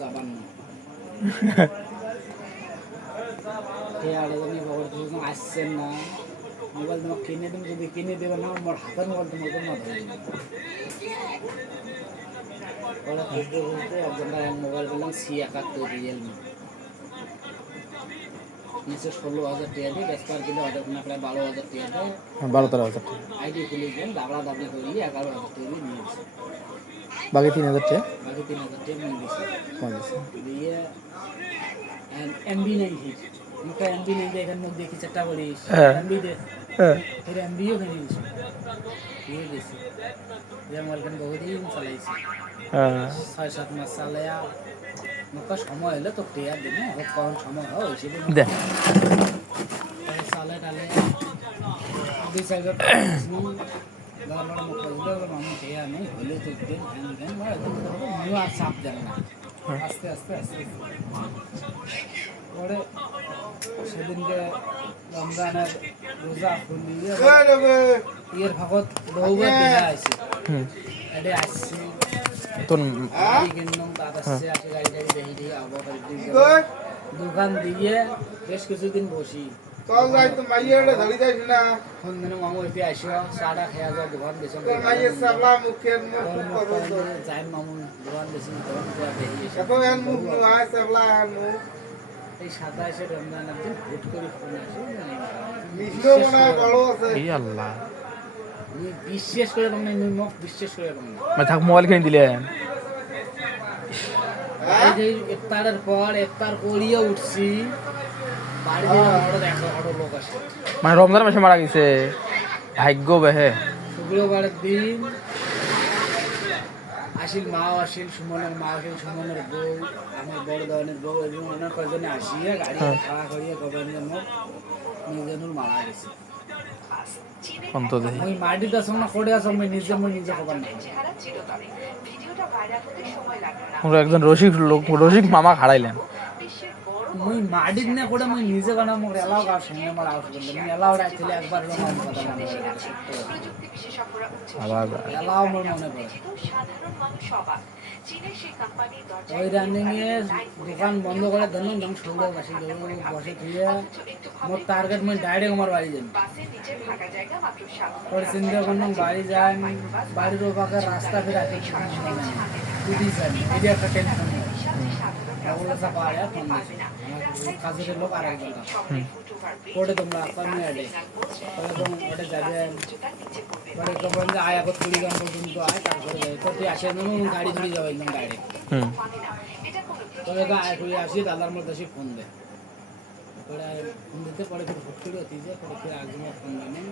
যাবান না আসছেন না মোবাইল তোমাকে কিনে দেবেন, যদি কিনে দেবে না আমার হাতের মোবাইল তোমার কোনো ধরে ওরা খুঁজতে খুঁজতে একজনটা মোবাইল বললাম C71 রিয়েলমি নিচে 16,000 টাকা দিয়ে বেসপার কিলো অর্ডার না প্রায় 12,000 টাকা দেয়, 12-13,000 টাকা। আইডি খুলে দেন দাবড়া দাবড়ি করিয়ে 11,000 টাকা দিয়ে নিয়ে গেছে, বাকি 3,000 টাকা বাকি 3,000 টাকা নিয়ে গেছে কমেছে। দিয়ে এমবি নাই হিট মুখে এমবি নেই দিয়ে এখানে দেখি চারটা বলিস এমবি দে फिर एमबीओ के न्यूज़ ये जैसे ये मोबाइल বহুদিন চালাইছি 6-7 মাস চালায়া মুখা সময় হলে তো টিয়া দিন না কখন সময় হয় সেটা দে চালে ডালে দুই সাইডে দাঁড়ানো মুখা দিলে আমি টিয়া নেই হলে তো দিন দেন নিউ আর সাপ দেন না আস্তে আস্তে আস্তে পরে সেদিনকে রমজানের রোজা খুলিয়ে ইয়ের ভাগত বহুবার দেখা আছে এটা আসছে তোর কিনলাম তার আসছে আসে গাড়ি গাড়ি দেখি দিয়ে আবার দোকান দিয়ে বেশ কিছুদিন বসি চল যাই তো মাইয়াটা ধরি যাইছ না ফোন দিনে মামু এতে আসো চাটা খেয়া যাও দোকান বেশি মাইয়া সাবলা মুখের মুখ যাই মামু দোকান বেশি দোকান দেখি কত এন মুখ নো আয় সাবলা মুখ এই 27 রমজানের দিন হুট করে ফোন আসে মিষ্টিও মনে বড় আছে এই আল্লাহ বিশ্বাস করে তোমরা মুখ বিশ্বাস করে তোমরা মানে থাক মোবাইল কিনে দিলেন ইফতারের পর ইফতার করিয়ে উঠছি বাড়িতে অটো লোক আসে মানে রমজান মাসে মারা গেছে ভাগ্য বেহে শুক্রবারের দিন আসিল মাও আসিল সুমনের মা আসিল সুমনের বউ আমার বড় ধরনের বউ এবং ওনার কয়জনে আসিয়া গাড়ি খাড়া করিয়া গভর্নমেন্টের মুখ নিজের মারা গেছে অন্ত দেখি ওই মাটিটা সঙ্গে করে আসো আমি নিজে খবর নেই পুরো একজন রসিক লোক রসিক মামা খাড়াইলেন মুই মাটির না করে মুই নিজে বানা মোর এলাও কার সঙ্গে আমার আউট করলে আমি এলাও রাখলে একবার রকম কথা মনে আবার এলাও মোর মনে পড়ে ওই রানিং এ দোকান বন্ধ করে দেন যখন সন্ধ্যা বসে বসে দিয়ে মোর টার্গেট মুই ডাইরেক্ট আমার বাড়ি যাই পরে চিন্তা করলাম বাড়ি যাই বাড়ির ও পাখে রাস্তা ফেরা দুটি যাই এই একটা টেনশন কাজের লোক আর একজন পরে তোমরা ওটা যাবে পরে তখন আয় এখন 20 জন পর্যন্ত আয় তারপরে তুই আসে গাড়ি ধরে যাবো একদম ডাইরেক্ট তবে আয় করে আসি দাদার মধ্যে আসি ফোন দেয় পরে ফোন দিতে পরে ফির হুট করে অতি যায় পরে ফির একজনের ফোন দেয়